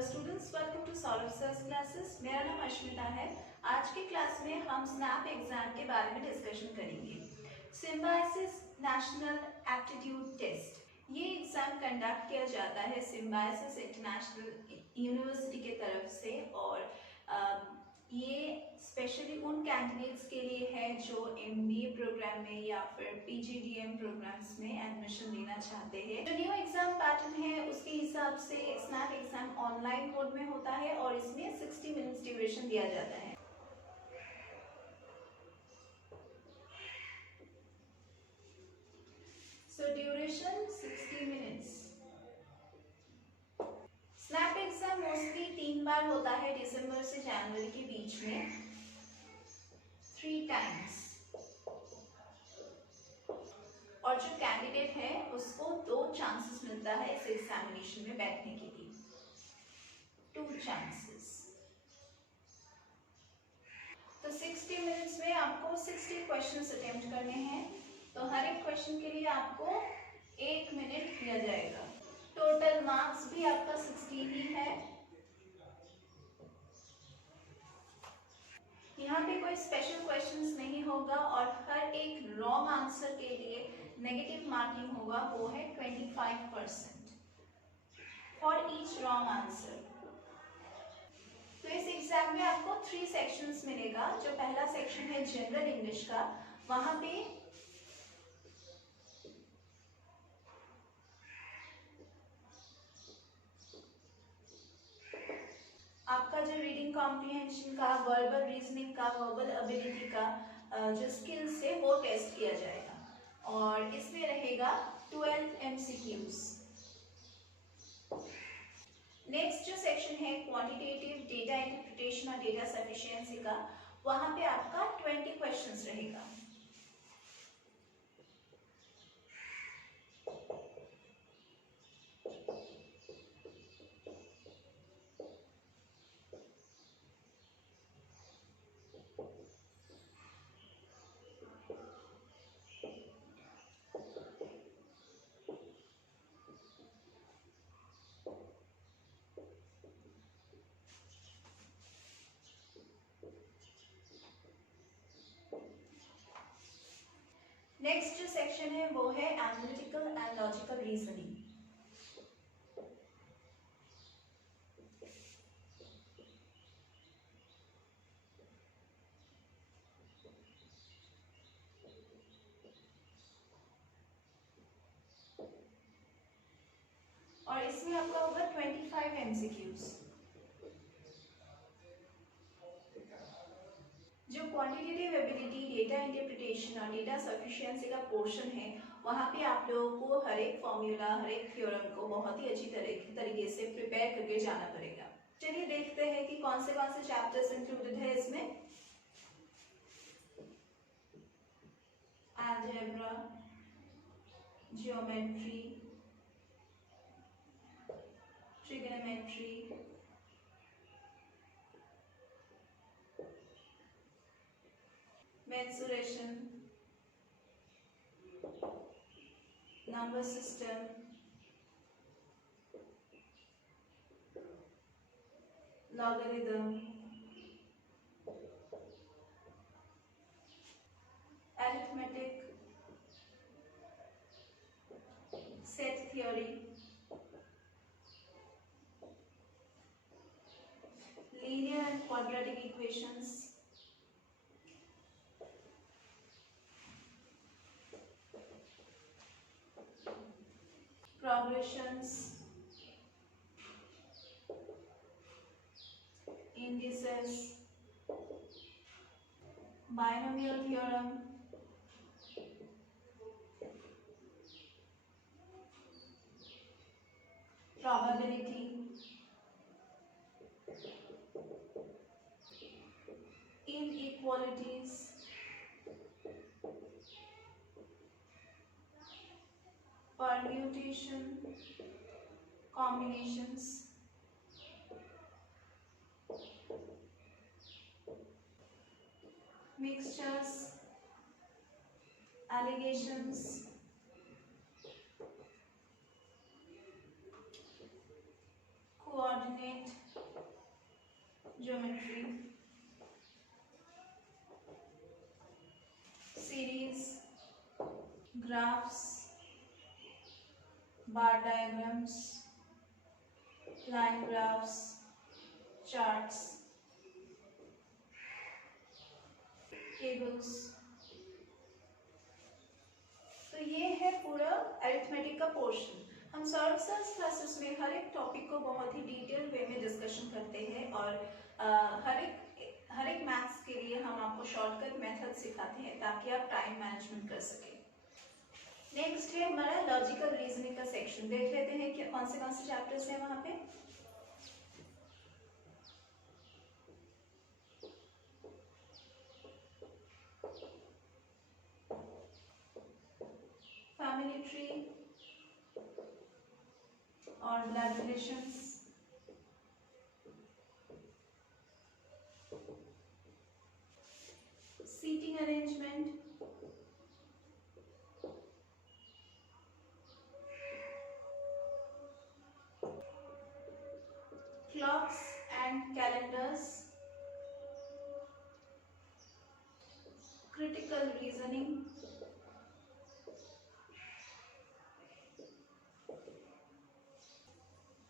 Hello students, welcome to Saurabh sir's classes. मेरा नाम अश्मिता है। आज की क्लास में हम स्नैप एग्जाम के बारे में डिस्कशन करेंगे। सिम्बायोसिस नेशनल एप्टीट्यूड टेस्ट, ये एग्जाम कंडक्ट किया जाता है सिम्बायोसिस इंटरनेशनल यूनिवर्सिटी के तरफ से और ये स्पेशली उन कैंडिडेट्स के लिए है जो एमबीए प्रोग्राम में या फिर पीजीडीएम प्रोग्राम्स में एडमिशन लेना चाहते हैं। जो न्यू एग्जाम पैटर्न है उसके हिसाब से स्नैप एग्जाम ऑनलाइन मोड में होता है और इसमें 60 मिनट्स ड्यूरेशन दिया जाता है। So duration 60 minutes. Snap exam mostly 3 बार होता है, दिसंबर से जनवरी के बीच में 3 टाइम्स। और जो कैंडिडेट है उसको 2 चांसेस मिलता है इस एग्जामिनेशन में बैठने के लिए, 2 चांसेस। तो 60 मिनट्स में आपको 60 क्वेश्चंस अटेम्प्ट करने हैं। तो हर एक क्वेश्चन के लिए आपको 1 मिनट दिया जाएगा। टोटल मार्क्स भी आपका 60 ही है। यहाँ पे कोई स्पेशल क्वेश्चंस नहीं होगा और हर एक रॉन्ग आंसर के लिए नेगेटिव मार्किंग होगा, वो है 25% फॉर ईच रॉन्ग आंसर। तो इस एग्जाम में आपको 3 सेक्शंस मिलेगा। जो पहला सेक्शन है जनरल इंग्लिश का, वहां पे आपका जो रीडिंग कॉम्प्रिहेंशन का, वर्बल रीजनिंग का, वर्बल एबिलिटी का जो स्किल्स है वो टेस्ट किया जाएगा और इसमें रहेगा 12 एमसीक्यूज। नेक्स्ट जो सेक्शन है क्वांटिटेटिव डेटा इंटरप्रिटेशन और डेटा सफिशिएंसी का, वहां पे आपका 20 क्वेश्चंस रहेगा। नेक्स्ट जो सेक्शन है वो है एनालिटिकल एंड लॉजिकल रीजनिंग। और इसमें आपका होगा 25 एमसीक्यूज। जो क्वांटिटेटिव एबिलिटी, डेटा इंटरप्रिटेशन और डेटा सफिशिएंसी का पोर्शन है, वहाँ पे आप लोगों को हर एक फॉर्मूला, हर एक थ्योरम को बहुत ही अच्छी तरीके से प्रिपेयर करके जाना पड़ेगा। चलिए देखते हैं कि कौन से चैप्टर्स इंक्लूडेड है इसमें। Algebra, geometry, trigonometry, mensuration, number system, logarithm, arithmetic, set theory, linear and quadratic equations, progressions, indices, binomial theorem, probability, inequalities, permutation, combinations, mixtures, allegations, coordinate, geometry, series, graphs, bar diagrams, line graphs, charts, tables. तो ये है पूरा arithmetic का portion. हम solve sales classes में हर एक topic को बहुत ही डिटेल वे में डिस्कशन करते हैं और हर एक मैथ्स के लिए हम आपको शॉर्टकट मेथड सिखाते हैं ताकि आप टाइम मैनेजमेंट कर सकें। नेक्स्ट है हमारा लॉजिकल रीजनिंग का सेक्शन। देख लेते हैं कि कौन से चैप्टर्स हैं वहां पे। फैमिली ट्री और blood relations, seating arrangement, clocks and calendars, critical reasoning,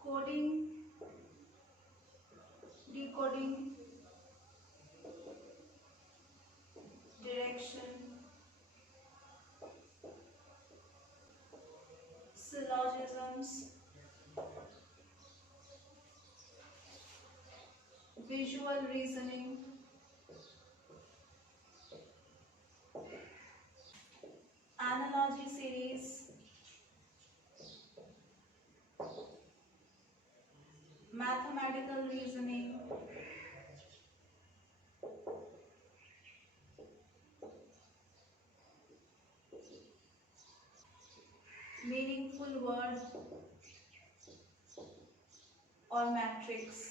coding, decoding, direction, syllogisms, visual reasoning, analogy series, mathematical reasoning, meaningful word or matrix,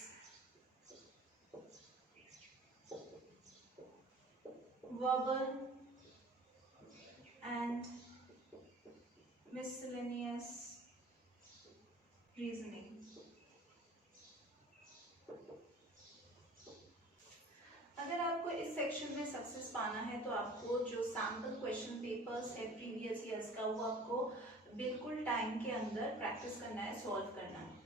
verbal and miscellaneous reasoning. अगर आपको इस सेक्शन में success पाना है तो आपको जो सैम्पल क्वेश्चन पेपर्स है प्रीवियस ईयर्स का वो आपको बिल्कुल टाइम के अंदर प्रैक्टिस करना है, सॉल्व करना है।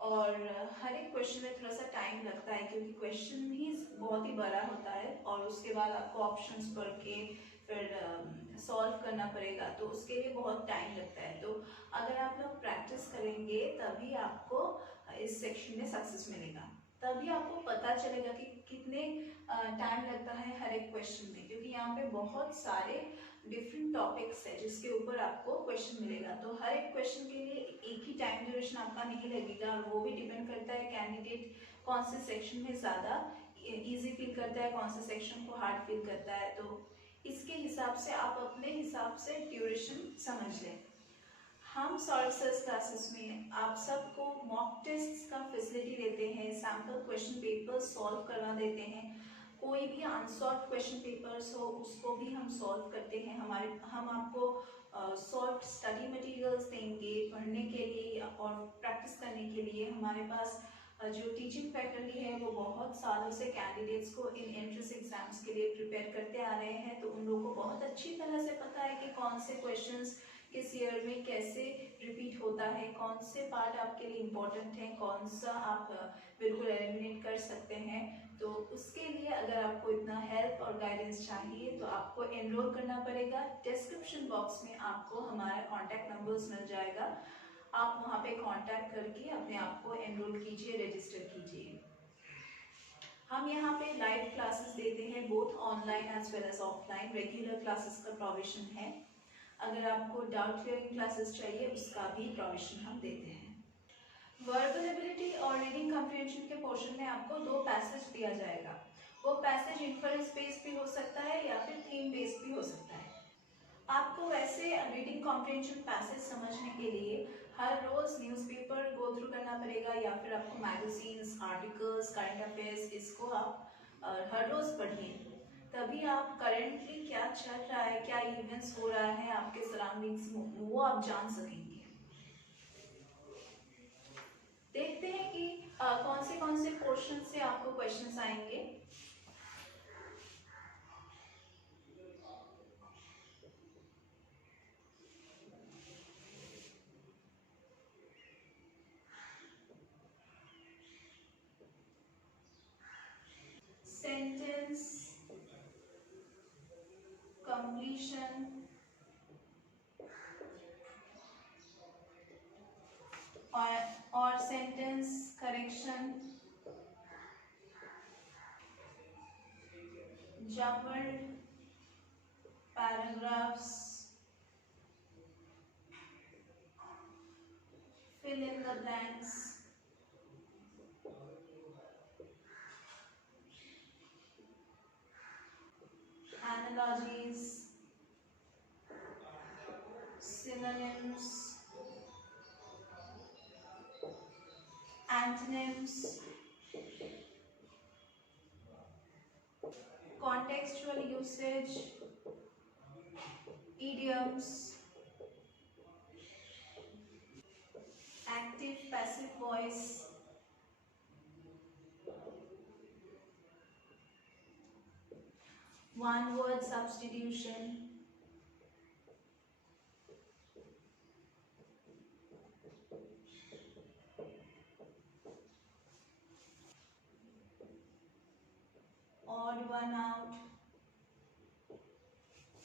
और हर एक क्वेश्चन में थोड़ा सा टाइम लगता है क्योंकि क्वेश्चन ही बहुत ही बड़ा होता है और उसके बाद आपको ऑप्शंस पढ़ के फिर सॉल्व करना पड़ेगा, तो उसके लिए बहुत टाइम लगता है। तो अगर आप लोग प्रैक्टिस करेंगे तभी आपको इस सेक्शन में सक्सेस मिलेगा, तभी आपको पता चलेगा कि कितने टाइम लगता है हर एक क्वेश्चन में, क्योंकि यहाँ पे बहुत सारे डिफरेंट टॉपिक्स है जिसके ऊपर आपको क्वेश्चन मिलेगा। तो हर एक क्वेश्चन के लिए एक ही टाइम ड्यूरेशन आपका नहीं लगेगा और वो भी डिपेंड करता है कैंडिडेट कौन से सेक्शन में ज़्यादा इजी फील करता है, कौन से सेक्शन को हार्ड फील करता है। तो इसके हिसाब से आप अपने हिसाब से ड्यूरेशन समझ लें। हम सॉल्व सेल्स क्लासेस में आप सबको मॉक टेस्ट का फैसिलिटी देते हैं, सैम्पल क्वेश्चन पेपर सॉल्व करवा देते हैं। कोई भी अनसॉल्व क्वेश्चन पेपर्स हो उसको भी हम सॉल्व करते हैं। हम आपको सॉल्व स्टडी मटेरियल्स देंगे पढ़ने के लिए और प्रैक्टिस करने के लिए। हमारे पास जो टीचिंग फैकल्टी है वो बहुत सालों से कैंडिडेट्स को इन एंट्रेंस एग्जाम्स के लिए प्रिपेयर करते आ रहे हैं, तो उन लोगों को बहुत अच्छी तरह से पता है कि कौन से क्वेश्चंस किस ईयर में कैसे रिपीट होता है, कौन से पार्ट आपके लिए इम्पोर्टेंट है, कौन सा आप बिल्कुल एलिमिनेट कर सकते हैं। तो उसके लिए अगर आपको इतना हेल्प और गाइडेंस चाहिए तो आपको एनरोल करना पड़ेगा। डिस्क्रिप्शन बॉक्स में आपको हमारा कॉन्टैक्ट नंबर्स मिल जाएगा, आप वहाँ पे कॉन्टैक्ट करके अपने आप को एनरोल कीजिए, रजिस्टर कीजिए। हम यहाँ पे लाइव क्लासेस देते हैं, both online as well as offline. Regular classes का प्रोविजन है। अगर आपको डाउट क्लियरिंग क्लासेस चाहिए उसका भी प्रोविजन हम देते हैं। वर्बल एबिलिटी और रीडिंग कम्प्रीहेंशन के पोर्शन में आपको 2 पैसेज दिया जाएगा। वो पैसेज इन्फरेंस बेस्ड भी हो सकता है या फिर थीम बेस्ड भी हो सकता है। आपको वैसे रीडिंग कॉम्प्रिहेंशन पैसेज समझने के लिए हर रोज न्यूज़पेपर गो थ्रू करना पड़ेगा या फिर आपको मैगजीन्स, आर्टिकल्स, करंट अफेयर्स, इसको आप हर रोज पढ़िए, तभी आप करेंटली क्या चल रहा है, क्या इवेंट्स हो रहा है आपके सराउंडिंग्स में, वो आप जान सकेंगे। देखते हैं कि कौन से पोर्शन पोर्शन से आपको क्वेश्चंस आएंगे। सेंटेंस कंप्लीशन और sentence correction, jumbled paragraphs, fill in the blanks, analogies, synonyms, antonyms, contextual usage, idioms, active passive voice, one word substitution, odd one out,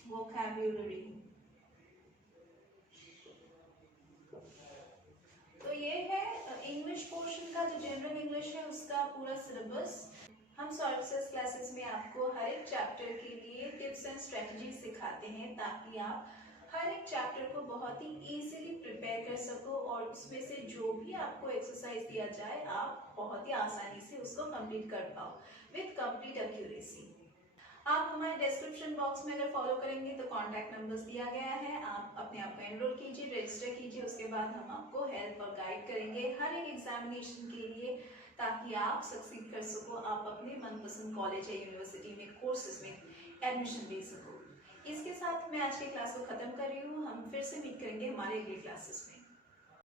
vocabulary। तो ये है इंग्लिश पोर्शन का, जो general English है उसका पूरा सिलेबस। हम सॉल्व क्लासेस में आपको हर एक चैप्टर के लिए टिप्स एंड स्ट्रेटजी सिखाते हैं, ताकि आप हर एक चैप्टर को बहुत ही इजीली प्रिपेयर कर सको और उसमें से जो भी आपको एक्सरसाइज दिया जाए आप बहुत ही आसानी से उसको कंप्लीट कर पाओ विद कंप्लीट एक्यूरेसी। आप हमारे डिस्क्रिप्शन बॉक्स में अगर फॉलो करेंगे तो कॉन्टैक्ट नंबर्स दिया गया है, आप अपने आप को एनरोल कीजिए, रजिस्टर कीजिए, उसके बाद हम आपको हेल्प और गाइड करेंगे हर एक एग्जामिनेशन के लिए, ताकि आप सक्सीड कर सको, आप अपने मनपसंद कॉलेज या यूनिवर्सिटी में कोर्सेज में एडमिशन ले सको। इसके साथ मैं आज की क्लास को खत्म कर रही हूँ, हम फिर से मीट करेंगे हमारे अगले क्लासेस में।